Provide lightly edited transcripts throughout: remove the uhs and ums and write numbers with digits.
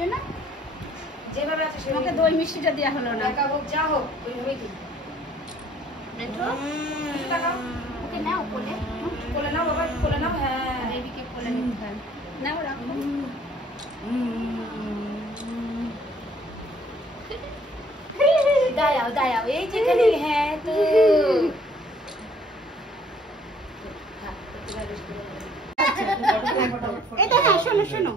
জন্য যেভাবে আছে সেভাবে দই মিষ্টিটা দেওয়া হলো না। একা হোক যা হোক ওইভাবেই দিই। ওকে নাও কোলে, কোলে নাও বাবা, কোলে নাও। হ্যাঁ বেবিকে কোলে নিতে হয়। নাও রাখো। দাঁড়াও দাঁড়াও, এই যেখানে হ্যাঁ তো এটা হ্যাঁ শোনো শোনো।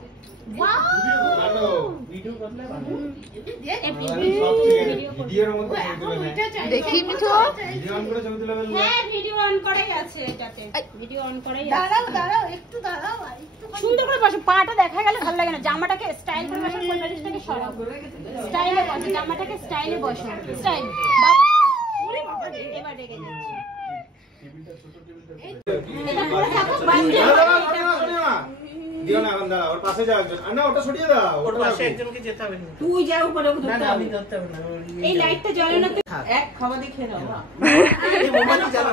দেখি মিঠু ভিডিও অন করাই আছে এটাতে, ভিডিও অন করাই আছে। দাঁড়াও দাঁড়াও একটু দাঁড়াও, সুন্দর করে বসো, পাটা দেখা গেলে ভালো লাগে না। জামাটাকে স্টাইল করে বসো, কোন জিনিসটাকে সরাও, স্টাইলে বসো, জামাটাকে স্টাইলে বসো, স্টাইল। বাবা ওরে বাবা এবার রেগে যাচ্ছে। এটা পুরো থাকো বান্ধে দিও না, এখন দাঁড়া, ওর পাশে যাও একজন। না ওটা সরিয়ে দাও, ওর পাশে একজনকে যেতে হবে। তুই যা উপরে ধরতে হবে। না আমি ধরতে হবে না। এই লাইটটা জ্বলে না তো, এক খাওয়া দিয়ে খেয়ে নাও। এই মোবাইল জ্বালা,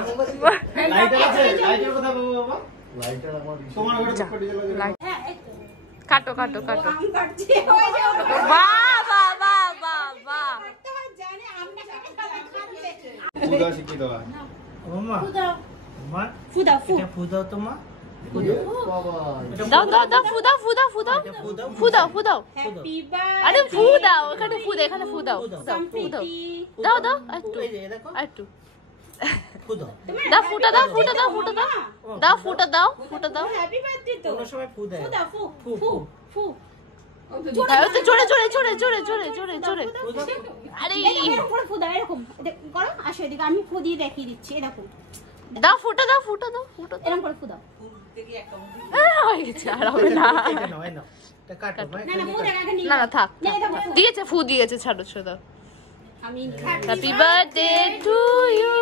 লাইটার আছে, লাইটার কথা বলবো বাবা। লাইটার আমার তোমার ঘরে পড়ে যাবে। হ্যাঁ এই তো কাটো কাটো কাটো। আম কাটছি হয়ে যাও। বাহ বাহ বাহ বাহ বাহ। কাটতে হয় জানে, আমটা কেটে খাচ্ছে। ফুদা শিখি দাও। মামা ফুদাও মা ফুদা ফু এটা ফুদাও তো মা। দাও দাও দাও ফু দাও ফু দাও ফু দাও ফু দাও ফু দাও। Happy birthday. আরে ফু দাও, এখানে ফু দাও, এখানে ফু দাও দাও ফু দাও দাও দাও একটু এই যে দেখো একটু ফুদাও। দাও ফুটা দাও ফুটা দাও ফুটা দাও দাও ফুটা দাও ফুটা দাও। হ্যাপি বার্থডে তো। কোনো সময় ফু দেয়। ফুদা ফু ফু ফু। হ্যাঁ ওই তো জোরে জোরে জোরে জোরে জোরে জোরে জোরে। আরে এরকম করে ফুদা, এরকম করো, আসো এদিকে, আমি ফু দিয়ে দেখিয়ে দিচ্ছি। এই দেখো দাও ফুটা দাও ফুটা দাও ফুটা দাও। এরকম করে ফুদাও। হয়ে গেছে, আর হবে না। এটা নাও এই নাও। এটা কাটো ভাই। না না ফু দেখা আগে নিয়ে না না থাক না, এই দেখো ফু। দিয়েছে ফু দিয়েছে, ছাড়ো ছাড়ো। আমি happy birthday to you,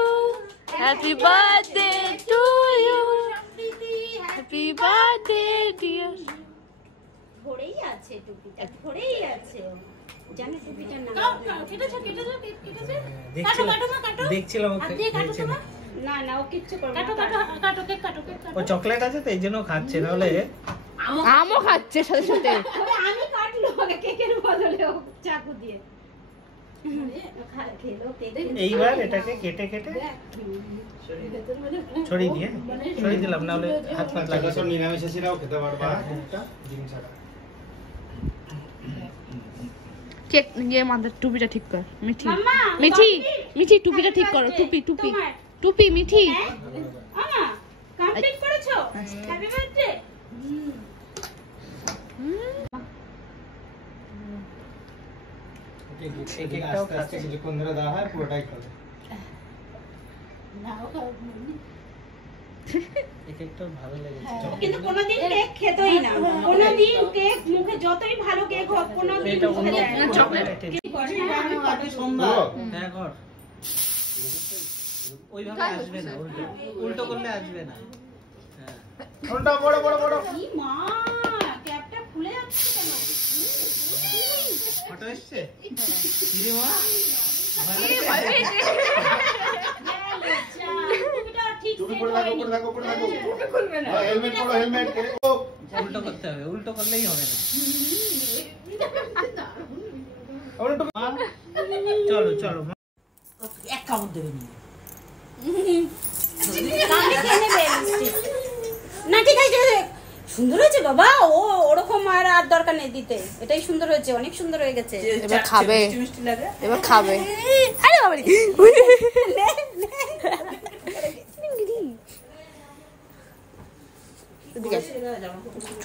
happy birthday to you, happy birthday dear. ধরেই আছে টুপিটা, ধরেই আছে। জানো টুপিটার নাম? কেটেছো কেটেছো কেটেছো। কাটো কাটো মা কাটো। দেখছিলাম ওকে। আপনি কাটো তো মা। না না ও কিচ্ছু করবে না। কাটো কাটো কাটো কেক কাটো কেক কাটো। ও চকলেট আছে তো এইজন্য খাচ্ছে, নাহলে আমও খাচ্ছে সাথে সাথে। আরে আমি কাটলো আগে কেকের বদলে ও চাকু দিয়ে। খেলো কেক। এইবার এটাকে কেটে কেটে ছড়িয়ে দিয়ে ছড়িয়ে দিলাম, নাহলে হাত ফাত লাগে। সব নিরামিষাশীরাও খেতে পারবা একটা জিনিস আছে। কেক নিয়ে মাথার টুপিটা ঠিক কর মিঠি। মাম্মা, মিঠি মিঠি টুপিটা ঠিক করো, টুপি টুপি টুপি মিঠি। মামা কমপ্লিট করেছো? Happy birthday. কেকটাও আস্তে আস্তে কিছুক্ষণ ধরে দেওয়া হয়, পুরোটাই খাবে। কেকটাও ভালো লেগেছে। কিন্তু কোনোদিন কেক খেতোই না, কোনোদিন কেক মুখে যতই ভালো কেক হোক কোনোদিন এটা মুখে দেয় না। চকলেট হ্যাঁ কর। ওইভাবে আসবে না, উল্টো উল্টো করলে আসবে না। হ্যাঁ ওটা বড় বড় বড়। কি মা, ক্যাপটা খুলে যাচ্ছে কেন? ফটো এসছে কি রে মা? টুপি পরে থাকো, পরে থাকো, পরে থাকো। হেলমেট পরো, হেলমেট। উল্টো করতে হবে, উল্টো করলেই হবে না। চলো চলো মা। এক কামড় দেবে নি। না ঠিক আছে, সুন্দর হয়েছে বাবা। ও ওরকম আর দরকার নেই দিতে, এটাই সুন্দর হয়েছে, অনেক সুন্দর হয়ে গেছে। এবার খাবে, এবার খাবে। আরে বাবা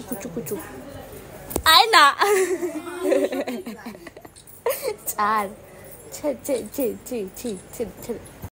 কুচু কুচু আয় না। চার ছে ছে ছে ছে ছে ছে